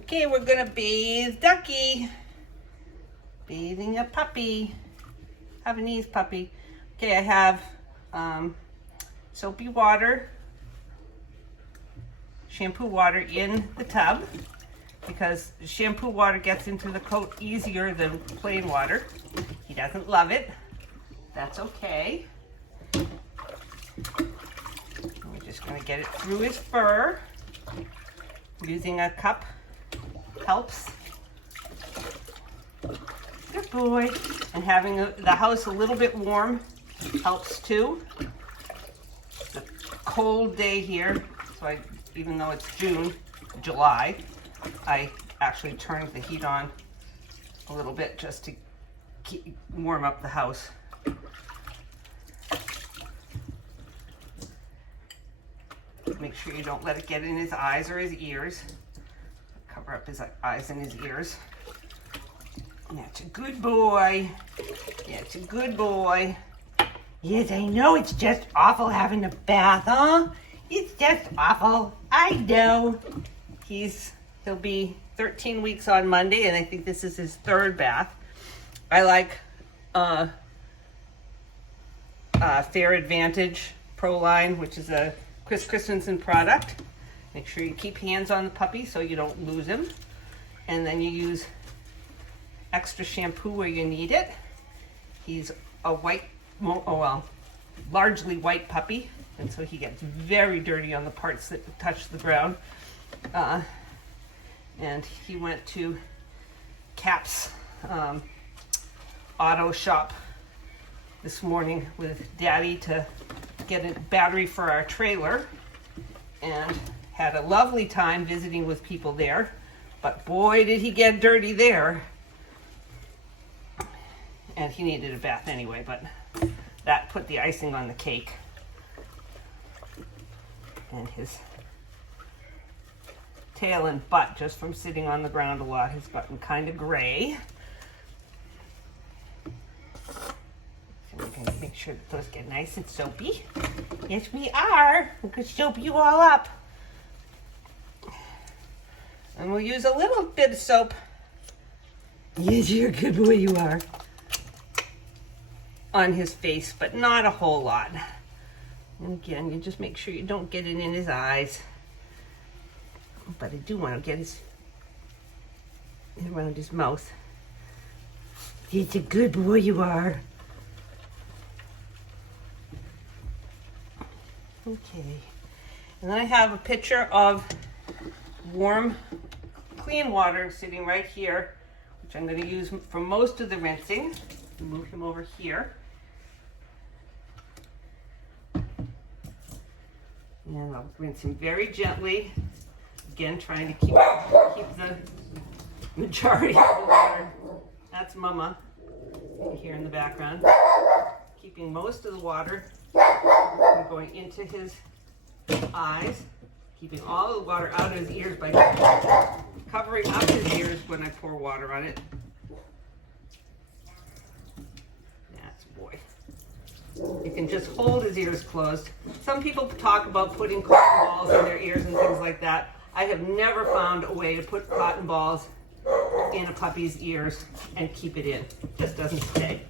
Okay, we're gonna bathe Ducky. Bathing a puppy, Havanese puppy. Okay, I have soapy water, shampoo water in the tub because shampoo water gets into the coat easier than plain water. He doesn't love it. That's okay. We're just gonna get it through his fur. Using a cup helps. Good boy. And having the house a little bit warm helps too. It's a cold day here, so even though it's July, I actually turned the heat on a little bit just to warm up the house. Make sure you don't let it get in his eyes or his ears. Cover up his eyes and his ears. That's a good boy. That's a good boy. Yes, I know it's just awful having a bath, huh? It's just awful. I know. He'll be 13 weeks on Monday, and I think this is his third bath. I like Fair Advantage Pro Line, which is a Chris Christensen product. Make sure you keep hands on the puppy so you don't lose him. And then you use extra shampoo where you need it. He's a largely white puppy, and so he gets very dirty on the parts that touch the ground. And he went to Cap's auto shop this morning with Daddy to get a battery for our trailer, and had a lovely time visiting with people there, but boy did he get dirty there. And he needed a bath anyway, but that put the icing on the cake. And his tail and butt, just from sitting on the ground a lot, has gotten kind of gray. So we're going to make sure that those get nice and soapy. Yes, we are. We could soap you all up. And we'll use a little bit of soap. Yes, you're a good boy, you are. On his face, but not a whole lot. And again, you just make sure you don't get it in his eyes. But I do want to get around his mouth. It's a good boy, you are. Okay. And then I have a pitcher of warm, clean water sitting right here, which I'm going to use for most of the rinsing. Move him over here. And I'll rinse him very gently. Again, trying to keep the majority of the water. That's Mama here in the background. Keeping most of the water from going into his eyes. Keeping all the water out of his ears by covering up his ears when I pour water on it. That's a boy. You can just hold his ears closed. Some people talk about putting cotton balls in their ears and things like that. I have never found a way to put cotton balls in a puppy's ears and keep it in. It just doesn't stay.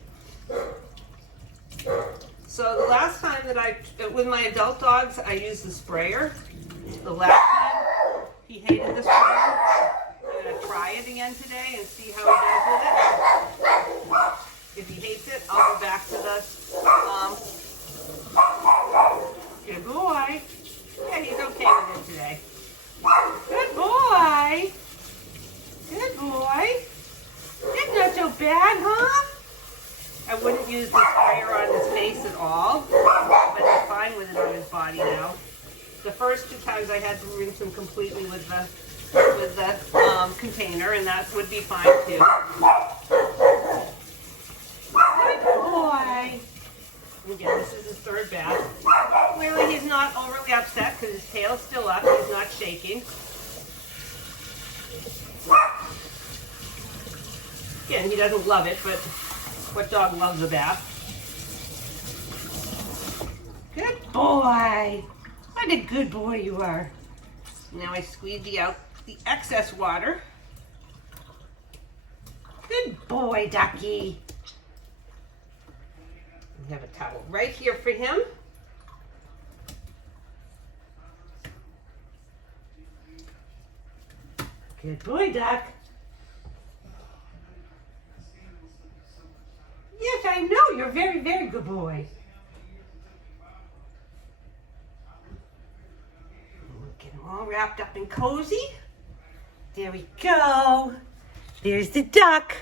So the last time that with my adult dogs, I used the sprayer. The last time he hated the sprayer. I'm going to try it again today and see how he does with it. If he hates it, I'll go back to the good boy. Yeah, he's okay with it today. Good boy. Good boy. It's not so bad, huh? I wouldn't use the sprayer on his face at all, but he's fine with it on his body now. The first two times I had to rinse him completely with the container, and that would be fine too. Good boy. Again, this is his third bath. Clearly he's not overly upset because his tail's still up. He's not shaking. Again, he doesn't love it, but what dog loves a bath? Good boy. What a good boy you are. Now I squeegee out the excess water. Good boy, Ducky. We have a towel right here for him. Good boy, Duck. Yes, I know. You're a very, very good boy. Get him all wrapped up and cozy. There we go. There's the duck.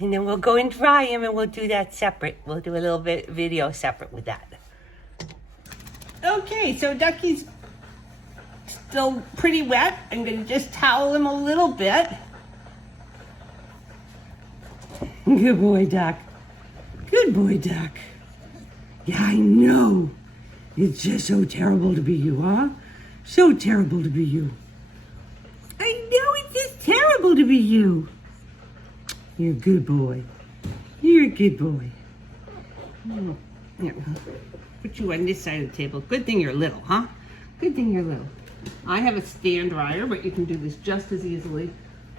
And then we'll go and dry him, and we'll do that separate. We'll do a little bit video separate with that. Okay, so Ducky's still pretty wet. I'm going to just towel him a little bit. Good boy, Duck. Good boy, Duck. Yeah, I know. It's just so terrible to be you, huh? So terrible to be you. I know, it's just terrible to be you. You're a good boy. You're a good boy. Here, put you on this side of the table. Good thing you're little, huh? Good thing you're little. I have a stand dryer, but you can do this just as easily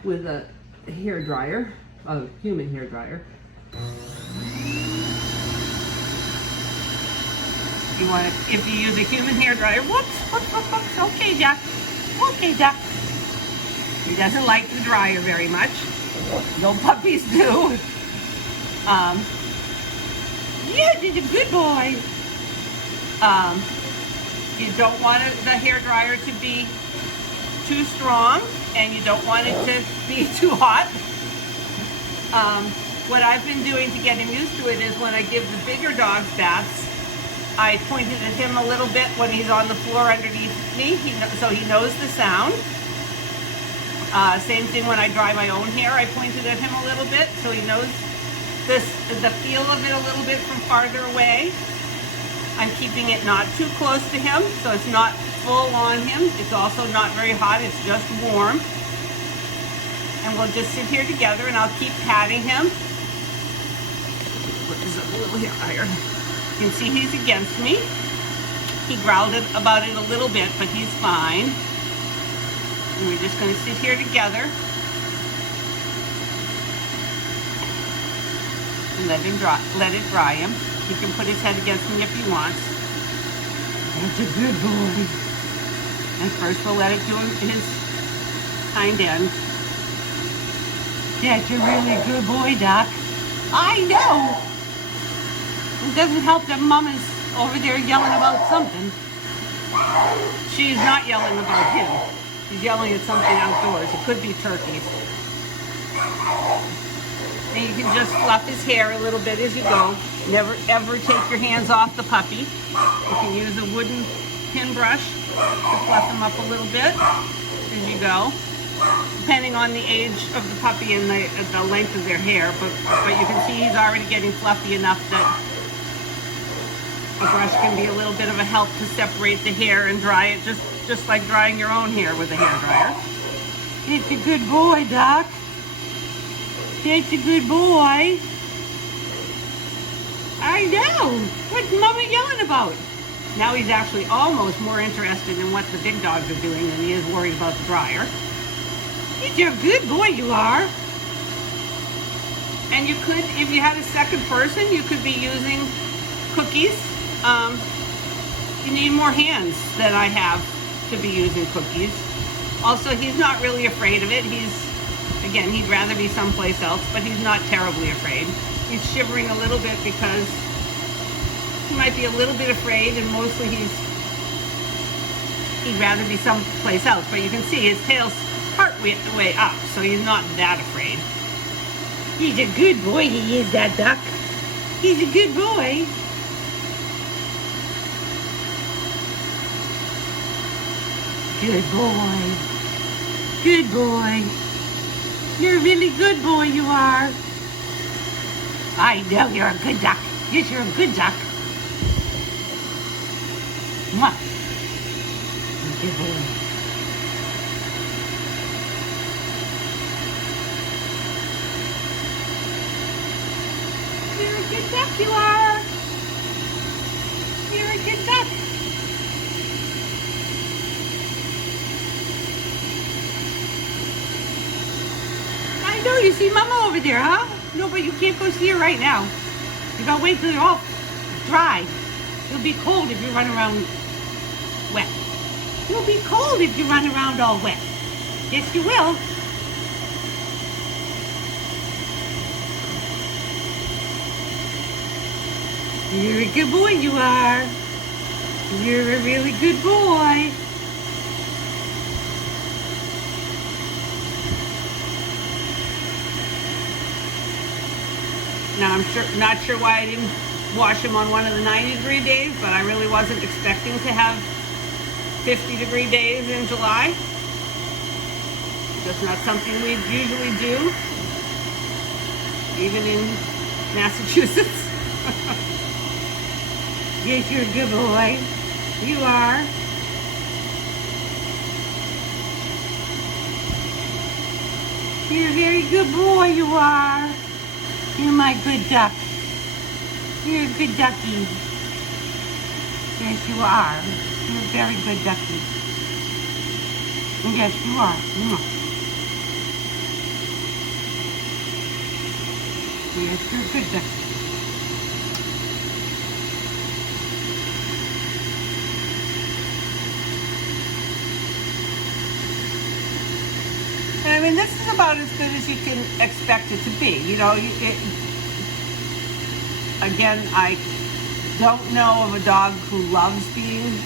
with a hair dryer, a human hair dryer. You want to, if you use a human hair dryer, whoops, okay, Duck. Okay, Duck. He doesn't like the dryer very much. No puppies do. Yeah, he's a good boy. You don't want the hair dryer to be too strong, and you don't want it to be too hot. What I've been doing to get him used to it is when I give the bigger dogs baths, I pointed at him a little bit when he's on the floor underneath me, so he knows the sound. Same thing when I dry my own hair, I pointed at him a little bit so he knows the feel of it a little bit from farther away. I'm keeping it not too close to him, so it's not full on him. It's also not very hot, it's just warm. And we'll just sit here together and I'll keep patting him. Put this up a little here higher. You can see he's against me. He growled about it a little bit, but he's fine. And we're just going to sit here together and let it dry him. He can put his head against me if he wants. That's a good boy. And first we'll let it do his hind end. That's a really good boy, Doc. I know. It doesn't help that Mom is over there yelling about something. She's not yelling about him. She's yelling at something outdoors. It could be turkeys. And you can just fluff his hair a little bit as you go. Never ever take your hands off the puppy. You can use a wooden pin brush to fluff him up a little bit as you go, depending on the age of the puppy and the length of their hair. But you can see he's already getting fluffy enough that a brush can be a little bit of a help to separate the hair and dry it, just like drying your own hair with a hair dryer. It's a good boy, Doc. It's a good boy. I know. What's Mama yelling about? Now he's actually almost more interested in what the big dogs are doing than he is worried about the dryer. You're a good boy, you are. And you could, if you had a second person, you could be using cookies. You need more hands than I have to be using cookies. Also, he's not really afraid of it. Again, he'd rather be someplace else, but he's not terribly afraid. He's shivering a little bit because he might be a little bit afraid, and mostly he'd rather be someplace else. But you can see his tail's part way up, so he's not that afraid. He's a good boy, he is, that duck. He's a good boy. Good boy. Good boy. You're a really good boy, you are. I know you're a good duck. Yes, you're a good duck. Mwah. Good boy. You're a good duck, you are. You're a good duck. know, you see Mama over there, huh? No, but you can't go see her right now. You gotta wait till they're all dry. It'll be cold if you run around wet. You'll be cold if you run around all wet. Yes, you will. You're a good boy, you are. You're a really good boy. Now, I'm not sure why I didn't wash him on one of the 90-degree days, but I really wasn't expecting to have 50-degree days in July. That's not something we usually do, even in Massachusetts. Yes, you're a good boy. You are. You're a very good boy, you are. You're my good duck. You're a good ducky. Yes, you are. You're a very good ducky. Yes, you are. Yes, you're a good ducky. I mean, this is about as good as you can expect it to be. You know, again, I don't know of a dog who loves being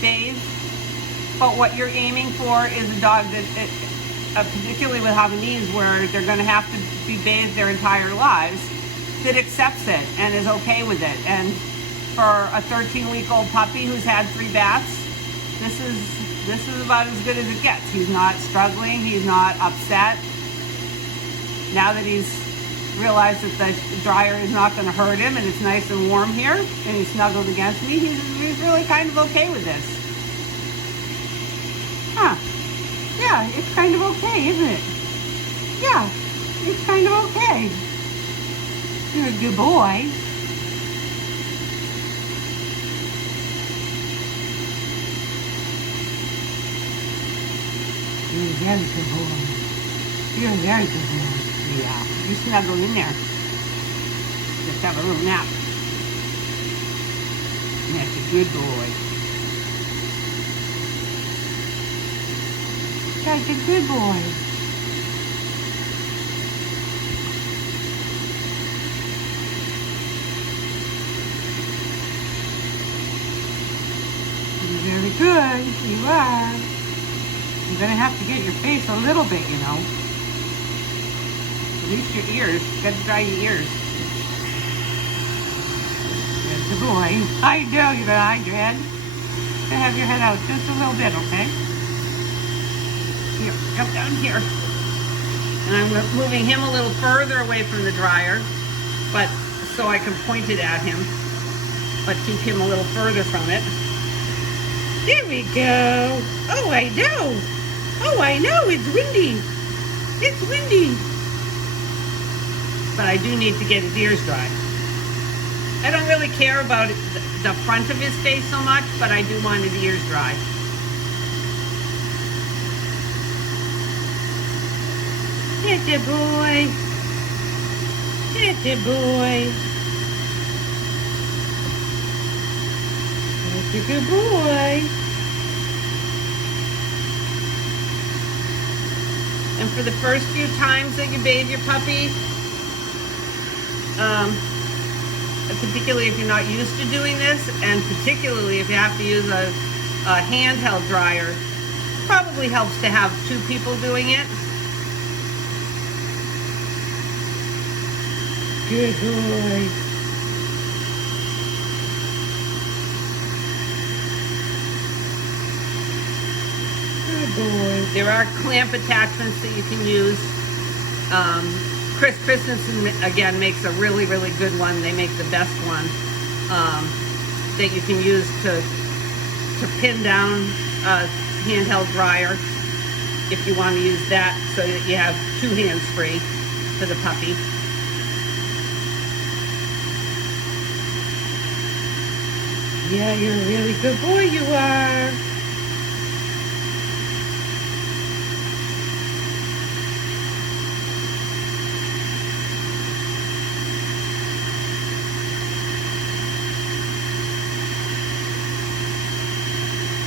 bathed, but what you're aiming for is a dog that, particularly with Havanese, where they're going to have to be bathed their entire lives, that accepts it and is okay with it. And for a 13-week-old puppy who's had 3 baths, this is about as good as it gets. He's not struggling. He's not upset. Now that he's realized that the dryer is not going to hurt him and it's nice and warm here and he's snuggled against me, he's really kind of okay with this. Huh. Yeah, it's kind of okay, isn't it? Yeah, it's kind of okay. You're a good boy. You're a very good boy. You're a very good boy. Yeah, you snuggle in there. Just have a little nap. That's a good boy. That's a good boy. You're very good. You are. You're going to have to get your face a little bit, you know. At least your ears. You've got to dry your ears. That's a boy. I know you're going to hide your head. You're going to have your head out just a little bit, okay? Here, come down here. And I'm moving him a little further away from the dryer, but so I can point it at him, but keep him a little further from it. There we go. Oh, I know. Oh, I know. It's windy. It's windy. But I do need to get his ears dry. I don't really care about the front of his face so much, but I do want his ears dry. That's a boy. That's a boy. That's a good boy. And for the first few times that you bathe your puppy, particularly if you're not used to doing this, and particularly if you have to use a handheld dryer, probably helps to have 2 people doing it. Good boy. Good boy. There are clamp attachments that you can use. Chris Christensen, again, makes a really, really good one. They make the best one that you can use to pin down a handheld dryer if you want to use that, so that you have 2 hands free for the puppy. Yeah, you're a really good boy, you are.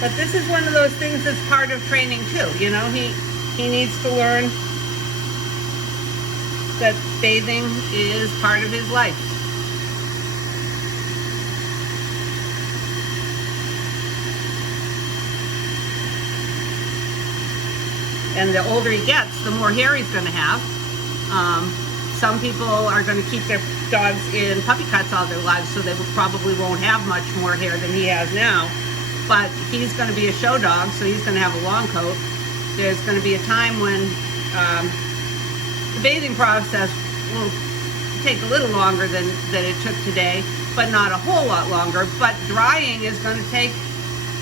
But this is one of those things that's part of training too. You know, he needs to learn that bathing is part of his life. And the older he gets, the more hair he's going to have. Some people are going to keep their dogs in puppy cuts all their lives, so they probably won't have much more hair than he has now. But he's going to be a show dog, so he's going to have a long coat. There's going to be a time when the bathing process will take a little longer than it took today, but not a whole lot longer. But drying is going to take,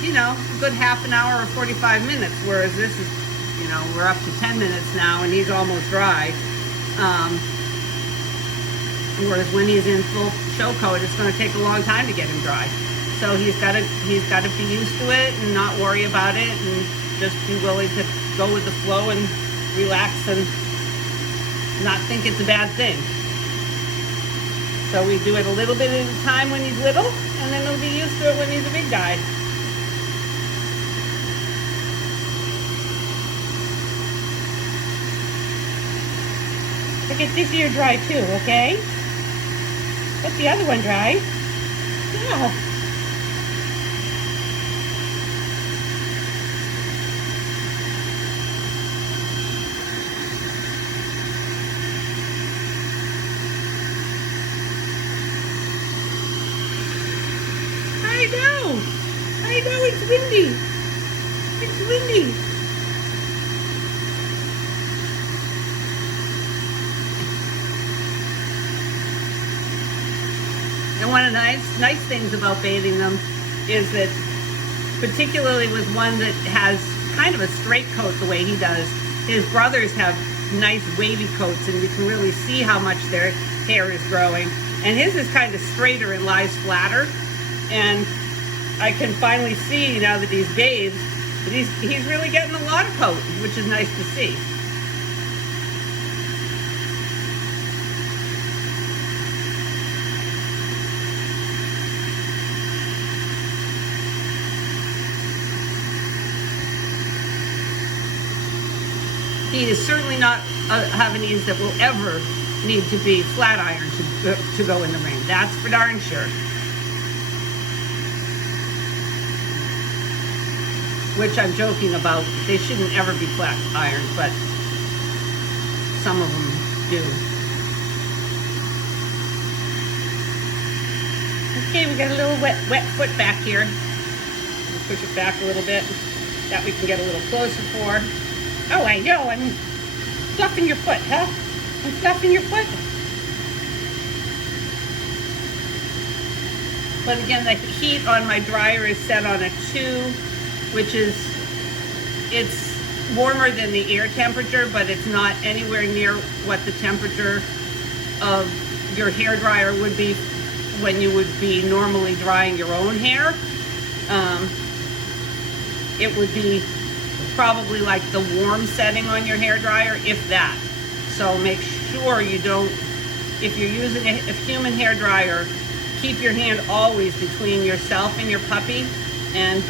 you know, a good half an hour or 45 minutes, whereas this is, you know, we're up to 10 minutes now and he's almost dry. Whereas when he's in full show coat, it's going to take a long time to get him dry. So he's got to be used to it and not worry about it, and just be willing to go with the flow and relax and not think it's a bad thing. So we do it a little bit at a time when he's little, and then he'll be used to it when he's a big guy. Get this ear dry too, okay? Let the other one dry. Yeah. I know, it's windy. It's windy. And one of the nice things about bathing them is that, particularly with one that has kind of a straight coat the way he does, his brothers have nice wavy coats, and you can really see how much their hair is growing. And his is kind of straighter and lies flatter. And I can finally see, now that he's bathed, that he's really getting a lot of coat, which is nice to see. He is certainly not a Havanese that will ever need to be flat ironed to go in the rain. That's for darn sure. Which I'm joking about. They shouldn't ever be flat ironed, but some of them do. Okay, we got a little wet foot back here. We'll push it back a little bit. That we can get a little closer for. Oh, I know, I'm fluffing your foot, huh? I'm fluffing your foot. But again, the heat on my dryer is set on a 2, which is, it's warmer than the air temperature, but it's not anywhere near what the temperature of your hair dryer would be when you would be normally drying your own hair. It would be probably like the warm setting on your hair dryer, if that. So make sure you don't, if you're using a human hair dryer, keep your hand always between yourself and your puppy, and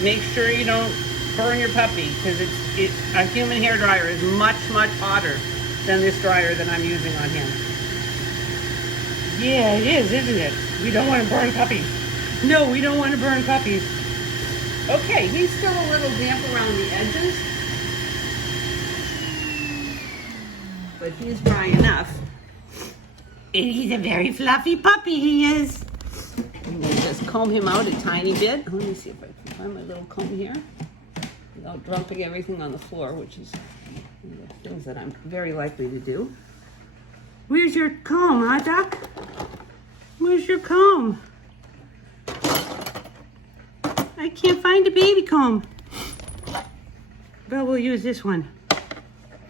make sure you don't burn your puppy, because a human hair dryer is much hotter than this dryer that I'm using on him. Yeah, it is, isn't it? We don't want to burn puppies. No, we don't want to burn puppies. Okay, he's still a little damp around the edges, but he's dry enough. And he's a very fluffy puppy, he is. I'm going to just comb him out a tiny bit. Let me see if I can find my little comb here without dumping everything on the floor, which is one of the things that I'm very likely to do. Where's your comb, huh, Duck? Where's your comb? I can't find a baby comb. But we'll use this one.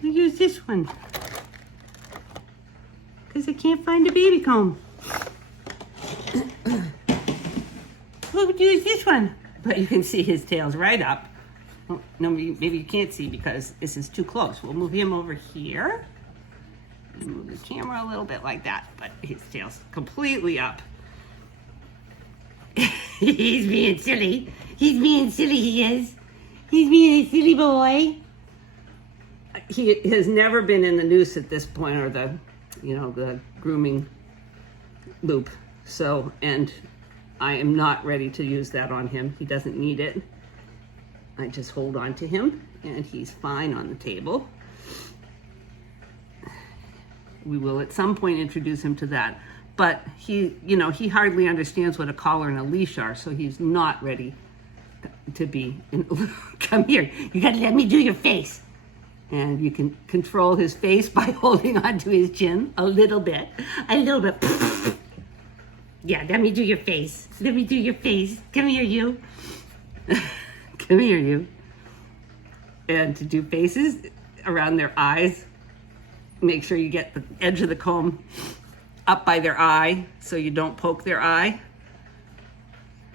We'll use this one. Because I can't find a baby comb. We'll use this one. But you can see his tail's right up. Well, no, maybe you can't see because this is too close. We'll move him over here. Move the camera a little bit like that. But his tail's completely up. He's being silly. He's being silly, he is. He's being a silly boy. He has never been in the noose at this point, or the grooming loop. So, and I am not ready to use that on him. He doesn't need it. I just hold on to him, and he's fine on the table. We will at some point introduce him to that. But he hardly understands what a collar and a leash are, so he's not ready to be come here. You gotta let me do your face. And you can control his face by holding onto his chin a little bit. Yeah, let me do your face. Let me do your face. Come here, you. Come here, you. And to do faces around their eyes, make sure you get the edge of the comb up by their eye so you don't poke their eye.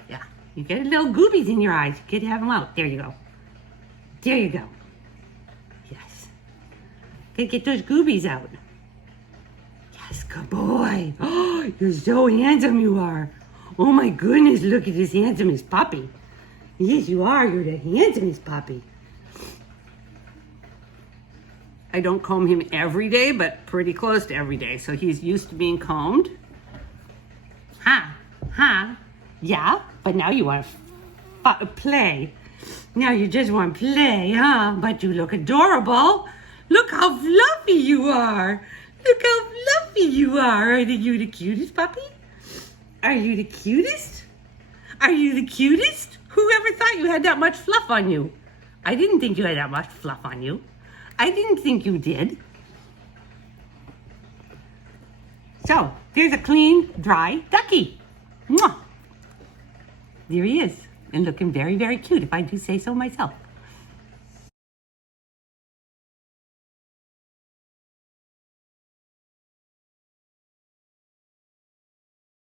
Yeah, you get little goobies in your eyes. You gotta have them out. There you go. There you go. Yes. Gotta get those goobies out. Yes, good boy. Oh, you're so handsome, you are. Oh my goodness, look at this handsomest puppy. Yes, you are. You're the handsomest puppy. I don't comb him every day, but pretty close to every day. So he's used to being combed. Yeah, but now you want to play. Now you just want to play, huh? But you look adorable. Look how fluffy you are. Look how fluffy you are. Are you the cutest puppy? Are you the cutest? Are you the cutest? Whoever thought you had that much fluff on you? I didn't think you had that much fluff on you. I didn't think you did. So, there's a clean, dry Ducky. Mwah. There he is, and looking very, very cute, if I do say so myself.